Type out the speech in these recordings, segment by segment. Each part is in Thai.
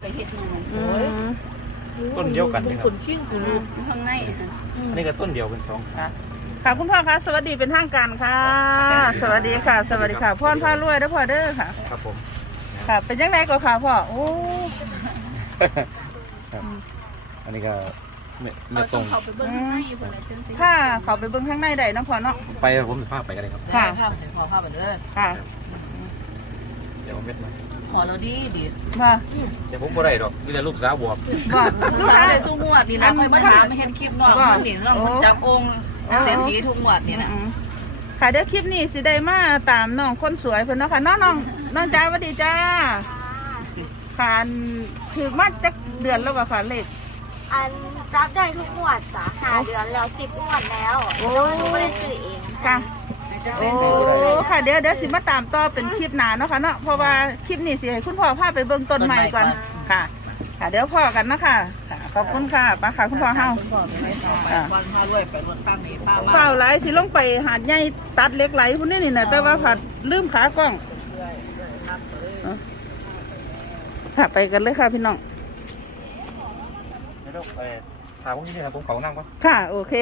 ไปเฮ็ดหนูอืมต้นเดียวกันนะครับขุนขิ้งขุนลูกข้างในค่ะอันนี้ก็ต้นเดียวเป็นสองค่าค่ะคุณพ่อคะสวัสดีเป็นทางการค่ะสวัสดีค่ะ สวัสดีค่ะพ่อนพารวยเด้อพ่อเด้อค่ะ ครับผม ค่ะ เป็นยังไงก็ค่ะพ่อโอ้อันนี้ก็ไม่เขาไม่ต้ส่องงเขาไปเบิ่งข้างในพุ่นน่ะจังสิถ้าเขาไปเบิ่งข้างในได้เนาะพ่อเนาะ ไปผมจะพาไปกันเลยครับ ค่ะ ภาพเดี๋ยวขอภาพไปเด้อค่ะ เดี๋ยวผมเม็ดมา ขอเราดีดีว่าเดี๋ยวผมบ่ได้ดอกมีแต่ลูกสาวบวกว่า ลูกค้าได้สู้งวดนี่นะค่อยมาถามมาเห็นคลิปเนาะว่ามันนี่เรื่องจากองค์เศรษฐีทุกงวดนี่นะอืมค่ะเดี๋ยวคลิปนี้สิได้มาตามน้องคนสวยเพิ่นเนาะค่ะน้องน้องน้องจ้าสวัสดีจ้าค่ะอันถือมาจักเดือนแล้วว่าค่ะเลข อันรับได้ทุกงวดจ้ะหาเดือนแล้วสิบงวดแล้วโอ้หนูไม่ได้ซื้อเองค่ะ โอ้ค่ะเดี๋ยวเดี๋ยวสิมาตามต่อเป็นคลิปหนาเนาะค่ะเนาะเพราะว่าคลิปนี้สิให้คุณพ่อพาไปเบิ่งต้นไม้ก่อนค่ะค่ะ เดี๋ยวพ่อกันเนาะค่ะค่ะขอบคุณค่ะป้าค่ะคุณพ่อเฮา คุณพ่อไม่ต่อไปวันพาด้วยไปรถตั้งนี่ป้ามาเฝ้าหลายสิลงไปหาดใหญ่ตัดเหล็กไหลพุ่นนี่นี่นะแต่ว่าผัดลืมขากล้องเอาค่ะไปกันเลยค่ะพี่น้อง ไม่ต้องไปถามผมที่นี่ครับผมเขานั่งปะค่ะ โอเค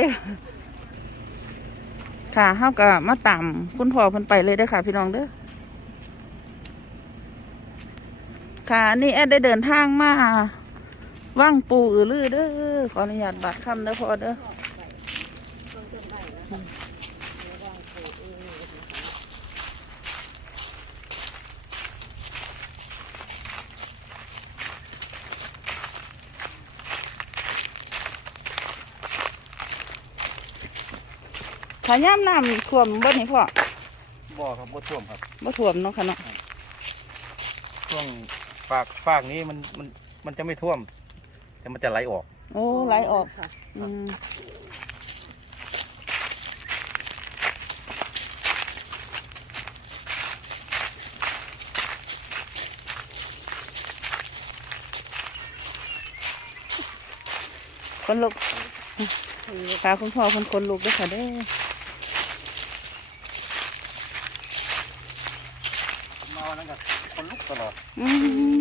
ค่ะเฮาก็มาตามคุณพ่อเพิ่นไปเลยเด้อค่ะ พี่น้องเด้อค่ะนี่แอดได้เดินทางมาว่างปูอือลือเด้อขออนุญาตบัตรคำเด้อพ่อเด้อ ถ้าย่ำน้ำท่วมบ่นี่พ่อบ่ครับบ่ท่วมครับบ่ท่วมเนาะค่ะเนาะช่วงฝากฝากนี้มันมันมันจะไม่ท่วม แต่มันจะไหลออก โอ้ไหลออกอืมคนลุกค่ะคุณพ่อคนคนลุกด้วยค่ะเด้อ มาวันนั้นก็คนลุก ตลอดอืม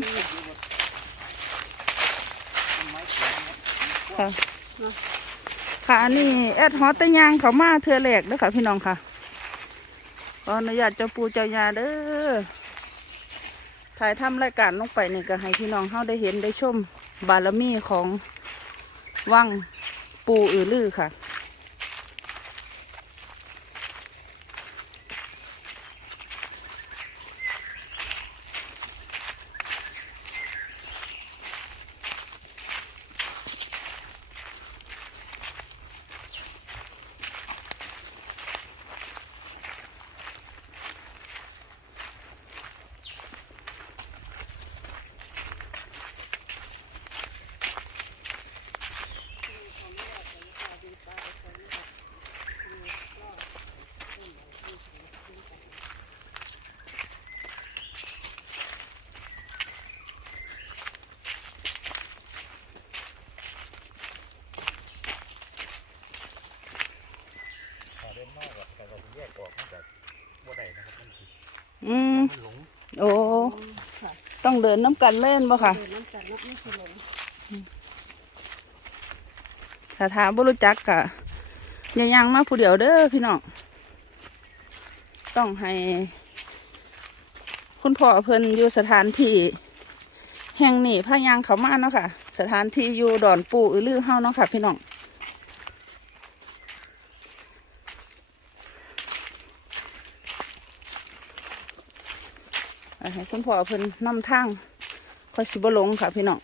ค่ะค่ะอันนี้แอดฮอตแตยางเขามาเทือแหลกเด้อค่ะพี่น้องค่ะขออนุญาตเจ้าปูเจ้ายาเด้อถ่ายทำรายการลงไปนี่ก็ให้พี่น้องเข้าได้เห็นได้ชมบารมีของวังปูอือลือค่ะ เดินมากแต่เราแยกออกมาจากบ่ได้นะครับมัน อืม หลง โอ้ ต้อง เดินน้ำกันเล่นบ่ค่ะถ้าถามบ่รู้จักกะอย่ายังมาผู้เดียวเด้อพี่น้อง ต้องให้ คุณพ่อเพิ่นอยู่สถานที่ แห่งนี้พายางเขามาเนาะค่ะ สถานที่อยู่ดอนปูอือลือเฮาเนาะค่ะ พี่น้อง ให้คุณพ่อเพิ่นนำทางค่อยสิบหลงค่ะพี่น้อง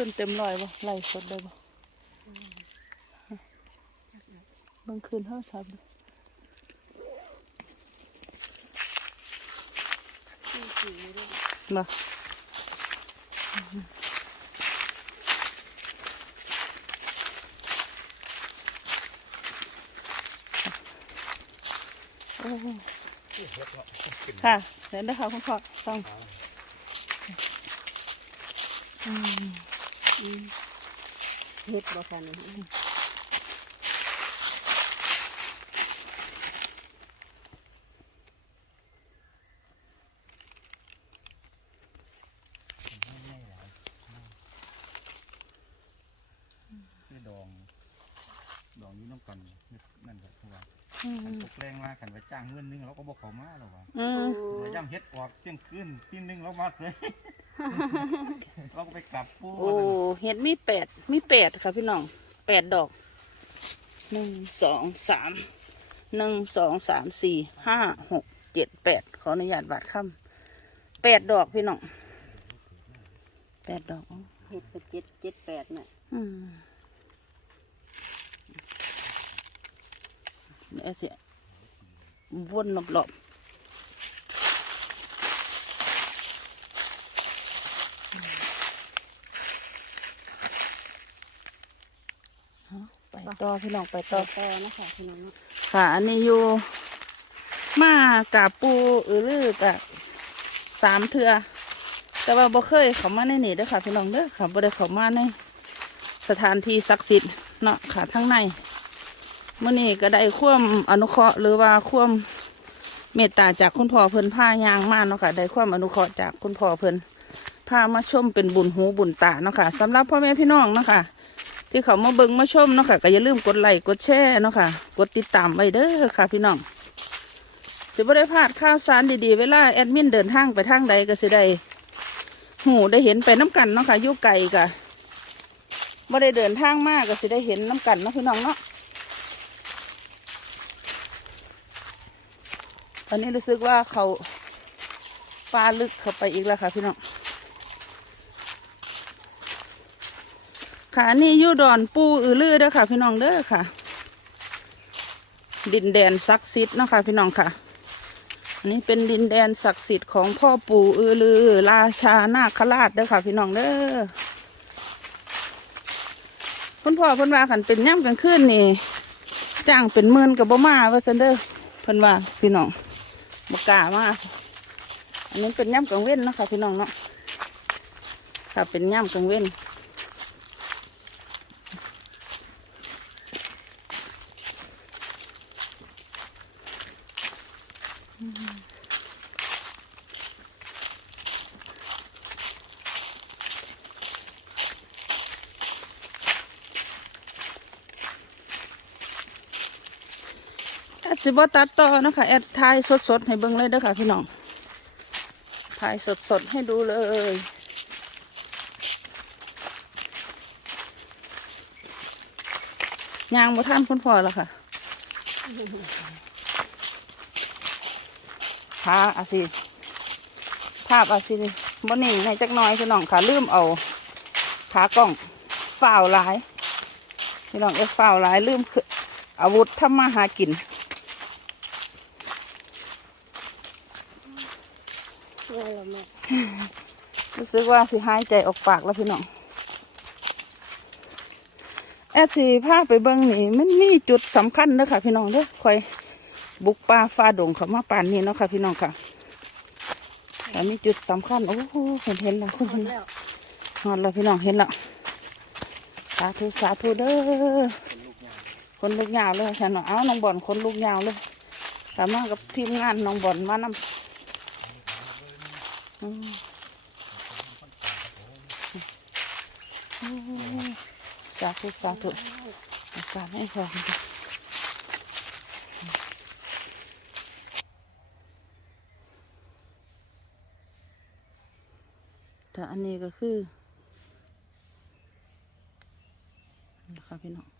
ขึ้นเต็มลอยบ่ไหลสดได้บ่บางคืนเท่าสามมาค่ะเห็นได้ค่ะคุณพ่อต้องอืม เฮ็ดบ่ค่ะนี่ดอง ดองนี้ต้องกันนั่นแหละคือว่าอืมคันตกแรงมากันไปจ้างเงินนึงเราก็บอกเขามาหรอว่าอืมเราย่ำเฮ็ดออกเที่ยงคืนที่นึงเรามาเลย เราก็ไปกลับปูโอ้เห็ดมีแปดมีแปดค่ะพี่น้องแปดดอกหนึ่งสองสามหนึ่งสองสามสี่ห้าหกเจ็ดแปดขออนุญาตบาดคำแปดดอกพี่น้องแปดดอกอ๋อเฮ็ดก็เจ็ดเจ็ดแปดน่ะอืมเดี๋ยวสิวนรอบๆเอา ไปต่อพี่น้องไปต่อต่อนะคะพี่น้องเนาะค่ะ อันนี้อยู่มากับปูอือลือกับสามเทือแต่ว่าบ่เคยเขามาในนี่เด้อค่ะพี่น้องเด้อค่ะบ่ได้เขามาในสถานที่ศักดิ์สิทธิ์เนาะค่ะทั้งในมื่อนี้ก็ได้ความอนุเคราะห์หรือว่าความเมตตาจากคุณพ่อเพิ่นพายางมาเนาะค่ะได้ความอนุเคราะห์จากคุณพ่อเพิ่นพามาชมเป็นบุญหูบุญตาเนาะค่ะสำหรับพ่อแม่พี่น้องเนาะค่ะ ที่เขามาเบิ่งมาชมเนาะค่ะก็อย่าลืมกดไลค์กดแชร์เนาะค่ะกดติดตามไว้เด้อค่ะ พี่น้องสิบ่ได้พลาดข่าวสารดีๆ เวลาแอดมินเดินทางไปทางใดก็สิได้หูได้เห็นไปน้ำกันเนาะค่ะยู่ไกลกะบ่ได้เดินทางมากก็สิได้เห็นน้ำกันเนาะพี่น้องเนาะตอนนี้รู้สึกว่าเขาฟ้าลึกเข้าไปอีกแล้วค่ะพี่น้อง ค่ะอันนี่ยู่ดอนปูอือลือเด้อค่ะ พี่น้องเด้อค่ะ ดินแดนศักดิ์สิทธิ์เนาะค่ะ พี่น้องค่ะ อันนี้เป็นดินแดนศักดิ์สิทธิ์ของพ่อปู่อือลือ ราชานาคราชเด้อค่ะ พี่น้องเด้อคุณพ่อเพิ่นว่าขันเป็นย่ำกลางคืนนี่จ้างเป็นหมื่นกับบ่มาว่าซันเด้อเพิ่นว่าพี่น้องบกล้ามาอันนี้เป็นย่ำกลางเว้นเนาะค่ะ พี่น้องเนาะค่ะเป็นย่ำกลางเว้น ดสิบตัดต่อนะคะแอดถ่ายสดๆให้เบิ่งเลยเด้อค่ะพี่น้องถ่ายสดๆให้ดูเลยยางบ่ท่านคุณพ่อแล้วค่ะขาอาสิภาพอาสิบ่นิ่งในจักน้อยพี่น้องค่ะลืมเอาขากล้องฝ่าวหลายพี่น้องเอฟฝ่าวหลายลืมออาวุธทำมาหากิน เชื่อแล้วแม่ รู้ สึกว่าสิหายใจออกปากแล้วพี่น้องแอดสิพาไปเบิ่งนี่มันมีจุดสำคัญเด้อค่ะพี่น้องเด้อคอยบุกป่าฟ้าดงเขามาป่านนี้เนาะค่ะพี่น้องค่ะแต่มีจุดสำคัญโอ้โหเห็นเห็นแล้วคุณเห็นอนแล้วพี่น้องเห็นแล้วสาธุสาธุเด้อคนลูกยาวเลยฉันเนาะเอาน้องบอลคนลูกยาวเลยสามารถกับทีมงานน้องบอลมานำอืม สาธุสาธุอาการให้พอกันแต่อันนี้ก็คือนะคะพี่น้อง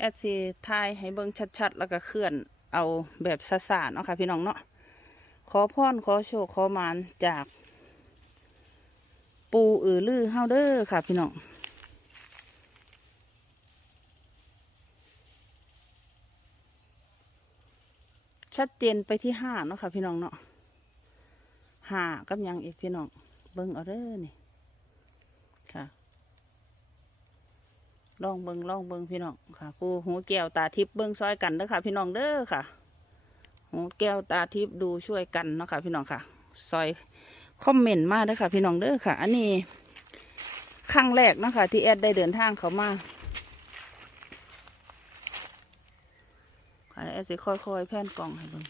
แอดซีทายให้เบิ่งชัดๆ แล้วก็เคลื่อนเอาแบบสะสาๆเนาะค่ะพี่น้องเนาะขอพรขอโชคขอมานจาก ปูอือลือเฮาเด้อค่ะพี่น้องชัดเจนไปที่ห้าเนาะค่ะพี่น้องเนาะห้ากับยังอีกพี่น้อง เบิ่งเอาเด้อนี่ ค่ะ ลองเบิ่งลองเบิ่งพี่น้องค่ะปูหูแก้วตาทิพย์เบิ่งซอยกันเด้อค่ะ พี่น้องเด้อค่ะ หูแก้วตาทิพย์ดูช่วยกันเนาะค่ะ พี่น้องค่ะซอยคอมเมนต์มาเด้อค่ะ พี่น้องเด้อค่ะ อันนี้ครั้งแรกนะคะที่แอดได้เดินทางเขามาค่ะแอดสิค่อยๆแผ่นกล่องให้เบิ่ง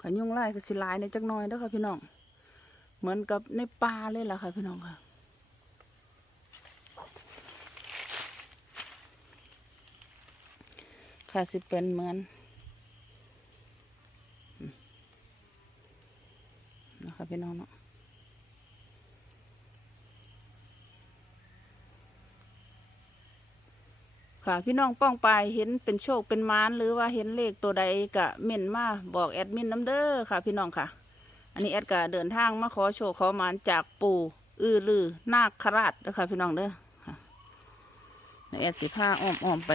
ขยุ่งไล่ก็สิหลายในจักหน้อยเด้อค่ะพี่น้อง เหมือนกับในป่าเลยล่ะค่ะพี่น้องค่ะค่ะสิเป็นเหมือนนะคะพี่น้องเนาะค่ะพี่น้องป้องไปเห็นเป็นโชคเป็นมานหรือว่าเห็นเลขตัวใดกะเม่นมาบอกแอดมินน้ำเด้อค่ะ พี่น้องค่ะ อันนี้แอดกะเดินทางมาขอโชว์ขอมานจากปู่อือลือนาคราชนะคะพี่น้องเด้อค่ะแอดสิผ้าอ้อมๆไป